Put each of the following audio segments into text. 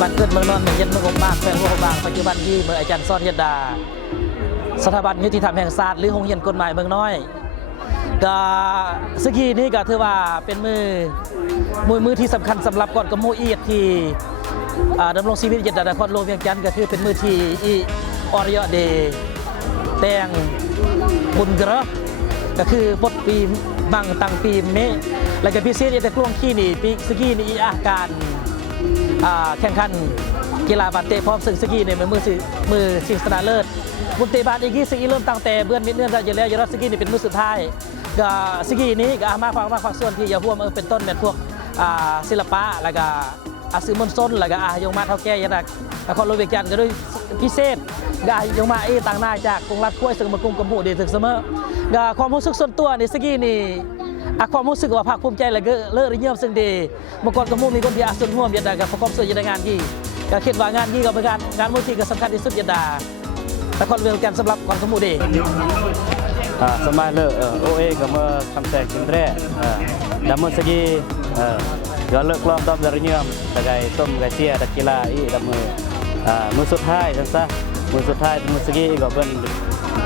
บ้านเกิดเมืองนอนเมืองเย็นเมืองหงบางแขวงหัวบางปัจจุบันที่เมืองอาจารย์ซ่อนเฮียดาสถาบันยุติธรรมแห่งชาติหรือโรงเรียนกฎหมายเมืองน้อยก็สกีนี้ก็ถือว่าเป็นมือที่สำคัญสำหรับก่อนกับโมอีดที่ดำรงชีวิตเย็นดานครหลวงเวียงจันทร์ก็คือเป็นมือที่อริยเดแต่งบุญกระก็คือปดปีบังตังปีเมแล้วก็พิเศษแต่กลุ่มขี้นี่ปีสกีนี่อาการแข่งขันกีฬาบาดเตะพร้อมซึ่งสกีเนี่ยมือชิงชนะเลิศบุญเตะบาดอีกที่สกีเริ่มตั้งแต่เบื้องมิดเนื่องได้อยู่แล้วยอดสกีนี่เป็นมือสุดท้ายก็สกีนี้ก็มาฟังส่วนที่อย่าพวกเป็นต้นเป็นพวกศิลปะแล้วก็สื่อมวลชนแล้วก็ยงมาเท่าแก่ยันนครหลวงเวียงจันทร์ก็ด้วยพิเศษก็ยงมาต่างหน้าจากกรุงรัฐคุ้ยซึ่งมากรุงกำพูดีถึงเสมอก็ความรู้สึกส่วนตัวในสกีนี่ความรู้สึกว่าภาคภูมิใจและก็เลิศเยี่ยมซึ่งดีเมื่อก่อนกำพูมีคนที่ส่วนร่วมยันดากับประกอบส่วนยันงานที่ก็คิดว่างานที่ก็เป็นงานมูลที่ก็สำคัญที่สุดยันดานครหลวงเวียงจันทร์สำหรับกองกำพูดีสมัยเลิกโอเอก็มาคำแสงกินแร่ดำมือสกีก็เลิกล้อมต้อมดารเยี่ยมตะไคร้ต้มไก่เชี่ยตะกีฬาดำมือสุดท้ายทั้งซะมือสุดท้ายมือสกีก็เป็น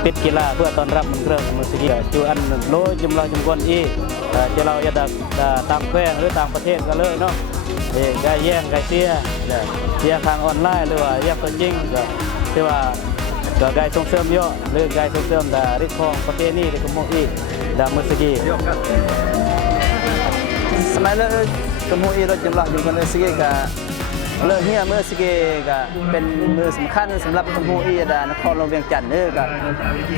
ปิดกีฬาเพื่อต้อนรับมันเริ่มมือสกีจูอันโลจำลองจำกวนจะเราจะต่างแขวงหรือต่างประเทศก็เลยเนาะไก่แย่งไก่เชี่ยทางออนไลน์หรือว่าแย่งตัวจริงก็ที่ว่าก็ไก่ส่งเสริมเยอะหรือไก่ส่งเสริมแต่ริคองประเทศนี้ริคโมอีดามือสกีสมัยเลิกกมูอีรถจำลองอยู่กันเลยสกีกับเลิกเฮียเมื่อสกีก็เป็นมือสำคัญสำหรับกมูอีดานครหลวงเวียงจันทร์นี่ก็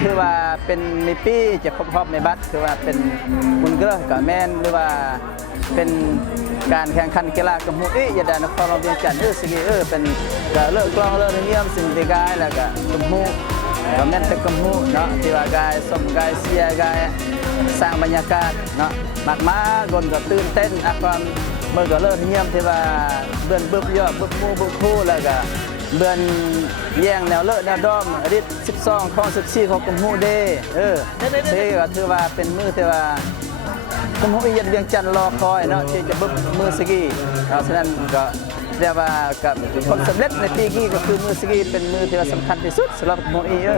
คือว่าเป็นในปีจะครบในบัตรคือว่าเป็นบุญเกลือกับแม่นหรือว่าเป็นการแข่งขันกีฬากมูอีดานครหลวงเวียงจันทร์สกีเป็นเลิกกลองเลิกเฮียมสิ่งที่กายแล้วก็กมูก็แม่นเป็นกมูเนาะที่ว่ากายสมกายเสียกายสร้างบรรยากาศเนาะมากมาคนก็ตื่นเต้นความเมื่อก็เลิกเงียบที่ว่าเบื่อบึ้บยอดบึ้บมูบึ้บคู่แล้วก็เบื่อแย่งแนวเลิกแนวดอมอดิษ12ของ14ของกลุ่มฮูเดที่ก็ถือว่าเป็นมือที่ว่ากลุ่มฮูเย็นเวียงจันทร์รอคอยเนาะที่จะบึ้บมือสกีฉะนั้นก็เรียกว่ากับผลสำเร็จในปีนี้ก็คือมือสกีเป็นมือที่ว่าสำคัญที่สุดสำหรับกลุ่มฮู